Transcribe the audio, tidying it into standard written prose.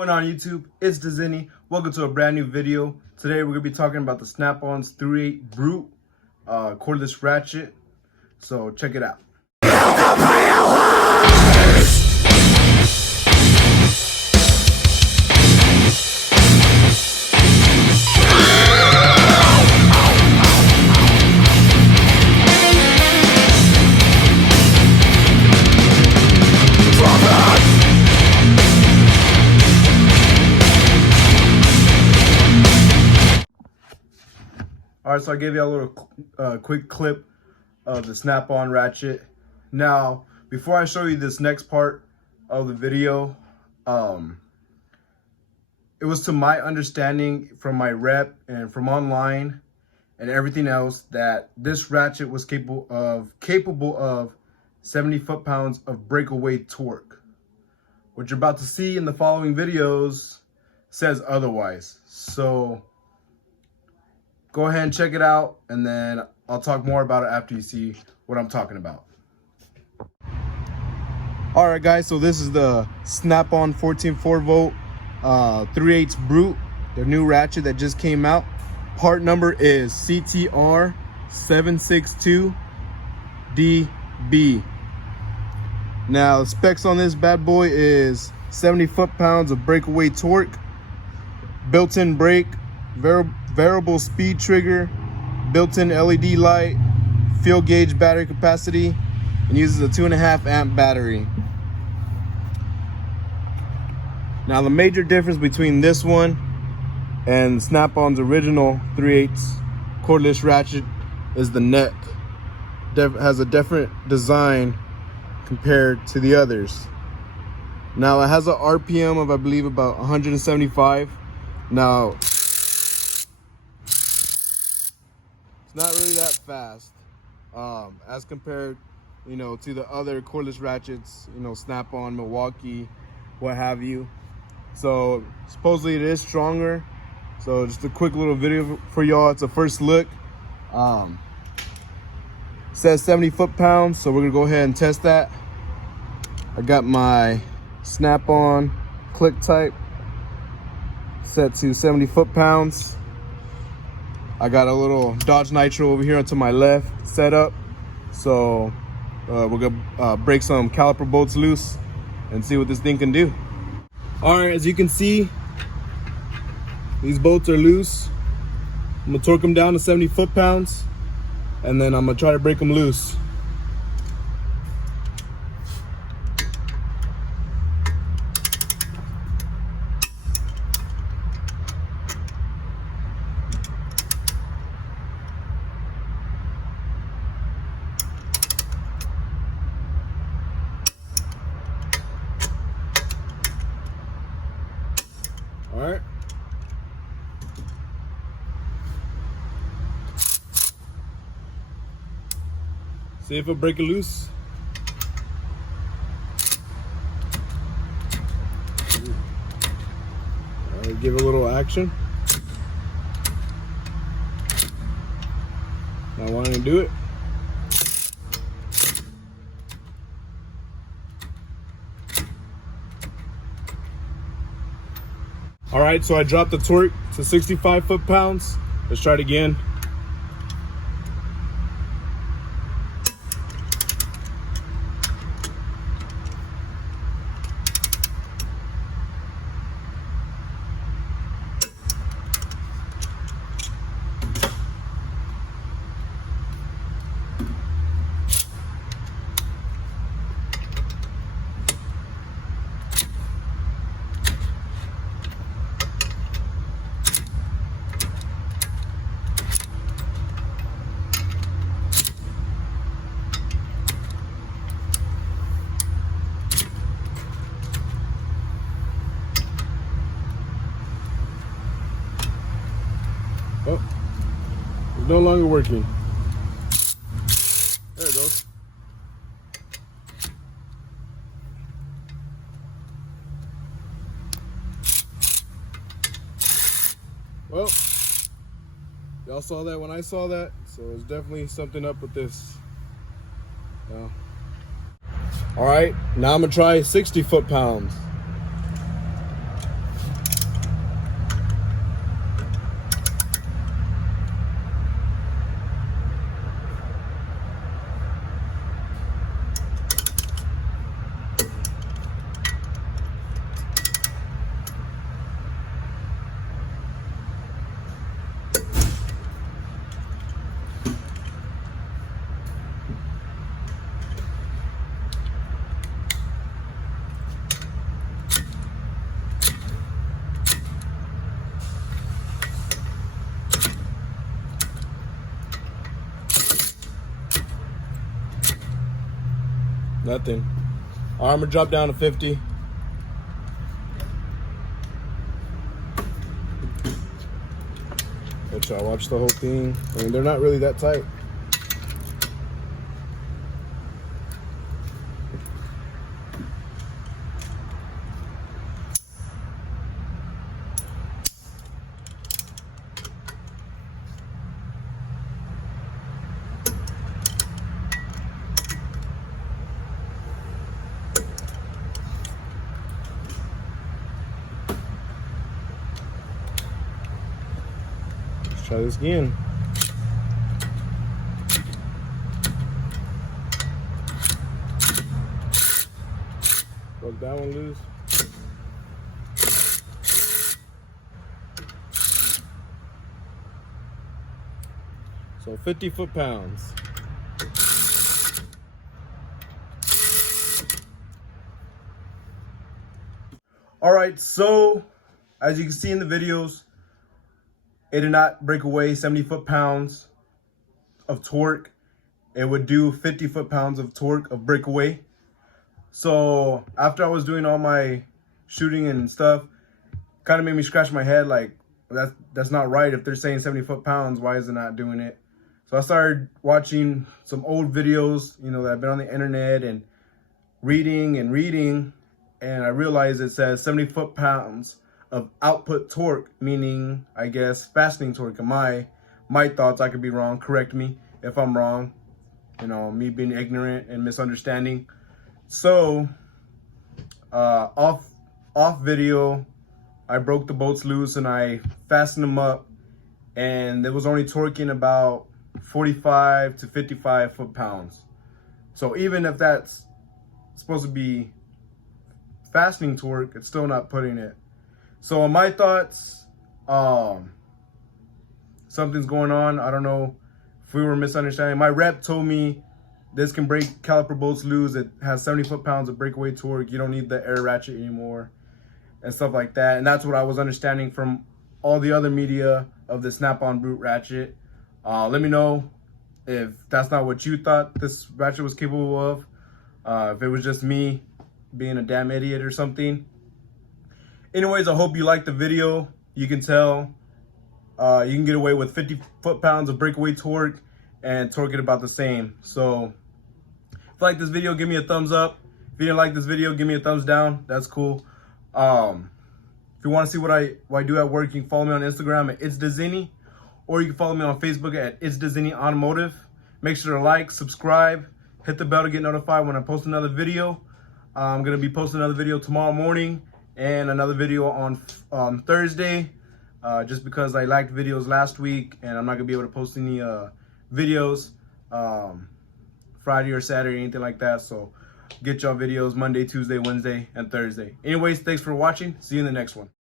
Going on YouTube, it's Dizini. Welcome to a brand new video. Today we're gonna be talking about the Snap-on's 3/8 Brute cordless ratchet. So check it out. All right, so I gave you a little quick clip of the Snap-on ratchet. Now, before I show you this next part of the video, it was to my understanding from my rep and from online and everything else that this ratchet was capable of 70 foot-pounds of breakaway torque. What you're about to see in the following videos says otherwise. So go ahead and check it out, and then I'll talk more about it after you see what I'm talking about. All right, guys, so this is the Snap-on 14.4 volt 3/8 Brute, the new ratchet that just came out. Part number is CTR762ODB. Now, the specs on this bad boy is 70 foot-pounds of breakaway torque, built-in brake, variable speed trigger, built-in LED light, field gauge battery capacity, and uses a 2.5 amp battery. Now, the major difference between this one and Snap-on's original 3/8 cordless ratchet is the neck. Has a different design compared to the others. Now, it has an RPM of, I believe, about 175. Now, it's not really that fast as compared, to the other cordless ratchets, Snap-on, Milwaukee, what have you. So supposedly it is stronger. So just a quick little video for y'all. It's a first look. Says 70 foot-pounds, so we're gonna go ahead and test that. I got my Snap-on click type set to 70 foot-pounds. I got a little Dodge Nitro over here to my left set up. So we're gonna break some caliper bolts loose and see what this thing can do. All right, as you can see, these bolts are loose. I'm gonna torque them down to 70 foot-pounds, and then I'm gonna try to break them loose. All right. See if it'll break it loose. All right, give it a little action. Not wanting to do it. All right, so I dropped the torque to 65 foot-pounds. Let's try it again. Oh, it's no longer working. There it goes. Well, y'all saw that when I saw that, so there's definitely something up with this. All right, now I'm gonna try 60 foot-pounds. Nothing. All right, I'm gonna drop down to 50. Let y'all watch the whole thing. I mean, they're not really that tight. Let's try this again. Broke that one loose. So 50 foot-pounds. All right, so as you can see in the videos, it did not break away 70 foot-pounds of torque. It would do 50 foot-pounds of torque of breakaway. So after I was doing all my shooting and stuff, kind of made me scratch my head like, that's not right. If they're saying 70 foot-pounds, why is it not doing it? So I started watching some old videos, you know, that have been on the internet and reading, and I realized it says 70 foot-pounds of output torque, meaning, I guess, fastening torque. In my thoughts, I could be wrong. Correct me if I'm wrong. You know, me being ignorant and misunderstanding. So, off video, I broke the bolts loose and I fastened them up, and it was only torquing about 45 to 55 foot-pounds. So even if that's supposed to be fastening torque, it's still not putting it. So in my thoughts, something's going on. I don't know if we were misunderstanding. My rep told me this can break caliper bolts loose. It has 70 foot-pounds of breakaway torque. You don't need the air ratchet anymore and stuff like that. And that's what I was understanding from all the other media of the snap-on brute ratchet. Let me know if that's not what you thought this ratchet was capable of. If it was just me being a damn idiot or something. Anyways, I hope you liked the video. You can tell you can get away with 50 foot-pounds of breakaway torque and torque it about the same. So if you like this video, give me a thumbs up. If you didn't like this video, give me a thumbs down. That's cool. If you want to see what I do at work, you can follow me on Instagram at It's Dazini, or you can follow me on Facebook at It's Dazini Automotive. Make sure to like, subscribe, hit the bell to get notified when I post another video. I'm going to be posting another video tomorrow morning and another video on Thursday, just because I liked videos last week and I'm not going to be able to post any videos Friday or Saturday, anything like that. So get y'all videos Monday, Tuesday, Wednesday, and Thursday. Anyways, thanks for watching. See you in the next one.